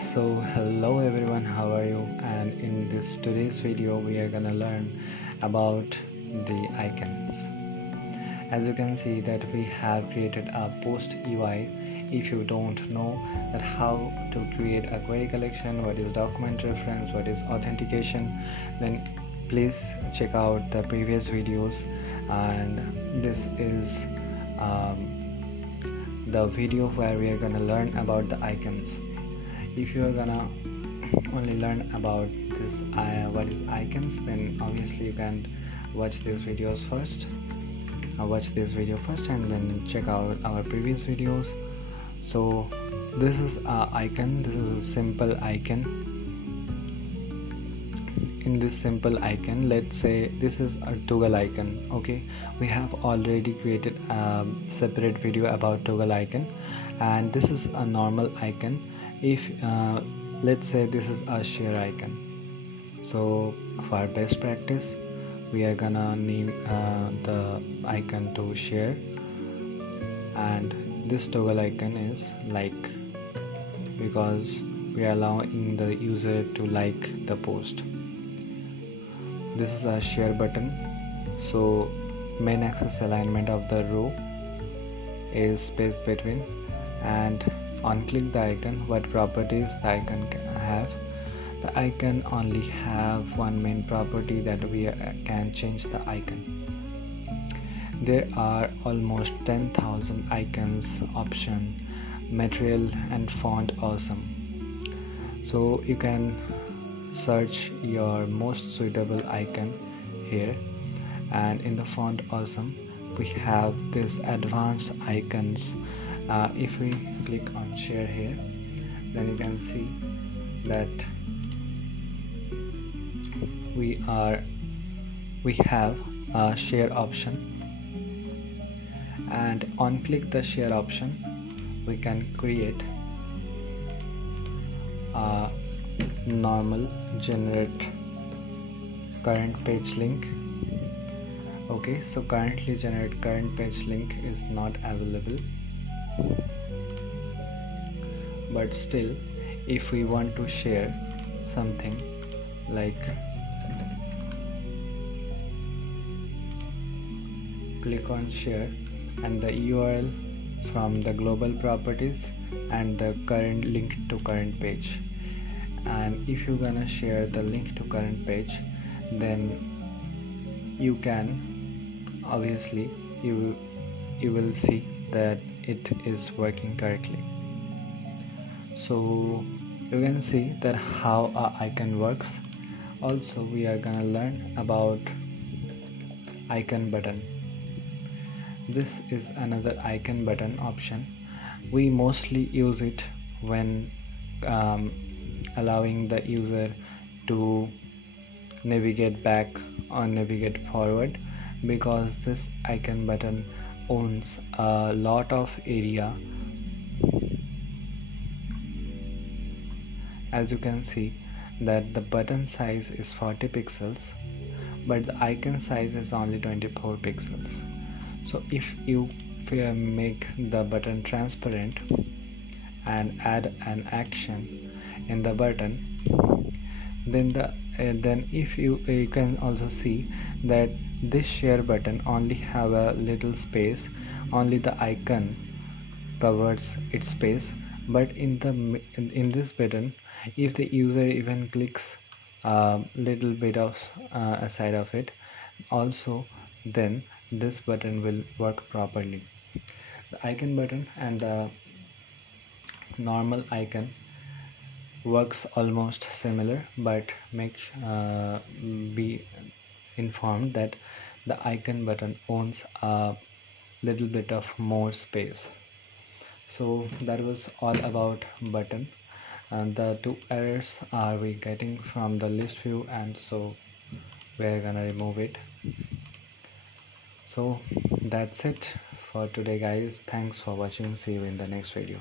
So hello everyone, how are you? And in this today's video we are gonna learn about the icons. As you can see that we have created a post UI. If you don't know that how to create a query collection, what is document reference, what is authentication, then please check out the previous videos. And this is the video where we are gonna learn about the icons. If you are gonna only learn about this what is icons, then obviously you can watch these videos first, watch this video first and then check out our previous videos. So this is a icon, this is a simple icon. In this simple icon, let's say this is a toggle icon. Okay, we have already created a separate video about toggle icon, and this is a normal icon. If let's say this is a share icon, so for best practice we are gonna name the icon to share, and this toggle icon is like, because we are allowing the user to like the post. This is a share button, so main axis alignment of the row is space between, and on click the icon, what properties the icon can have. The icon only have one main property, that we can change the icon. There are almost 10,000 icons, option, material and font awesome. So you can search your most suitable icon here, and in the font awesome we have this advanced icons. If we click on share here, then you can see that we have a share option, and on click the share option we can create a normal generate current page link. Okay, so currently generate current page link is not available, but still if we want to share something, like click on share and the URL from the global properties and the current link to current page. And if you're gonna share the link to current page, then you can obviously you will see that it is working correctly. So you can see that how a icon works. Also we are gonna learn about icon button. This is another icon button option. We mostly use it when allowing the user to navigate back or navigate forward, because this icon button owns a lot of area. As you can see that the button size is 40 pixels, but the icon size is only 24 pixels. So if you make the button transparent and add an action in the button, then if you can also see that this share button only have a little space, only the icon covers its space, but in this button, if the user even clicks a little bit of aside of it also, then this button will work properly. The icon button and the normal icon works almost similar, but be informed that the icon button owns a little bit of more space. So that was all about button, and the two errors are we getting from the list view, and so we're gonna remove it. So that's it for today guys. Thanks for watching. See you in the next video.